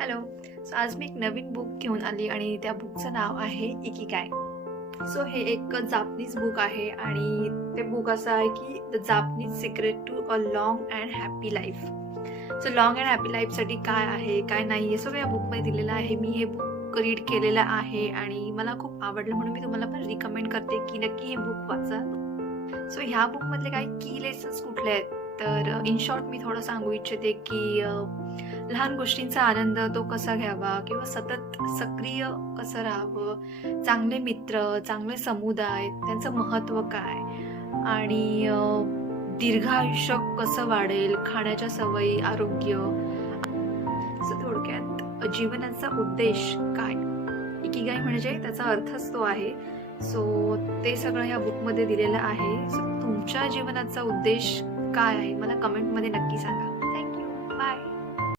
Hello. आज मी एक नवीन book घेऊन आली आणि त्या बुकचं नाव आहे इकिगाय. हे एक जापनीज बुक आहे आणि ते बुक असं आहे की the Japanese secret to a long and happy life. Long and happy लाईफसाठी काय आहे काय नाही हे सगळं या बुकमध्ये दिलेलं आहे. मी हे बुक रीड केलेलं आहे आणि मला खूप आवडलं म्हणून मी तुम्हाला पण रिकमेंड करते की नक्की हे बुक वाचा. ह्या बुकमधले काही की लेसन्स कुठले आहेत तर इन शॉर्ट मी थोडं सांगू इच्छिते की लहान गोष्टींचा आनंद तो कसा घ्यावा किंवा सतत सक्रिय कसं राहावं, चांगले मित्र, चांगले समुदाय, त्यांचं महत्त्व काय आणि दीर्घ आयुष्य कसं वाढेल, खाण्याच्या सवयी, आरोग्य, थोडक्यात जीवनाचा उद्देश काय. इकिगाय म्हणजे त्याचा अर्थच तो आहे. ते सगळं ह्या बुकमध्ये दिलेलं आहे. तुमच्या जीवनाचा उद्देश काय आहे मला कमेंटमध्ये नक्की सांगा.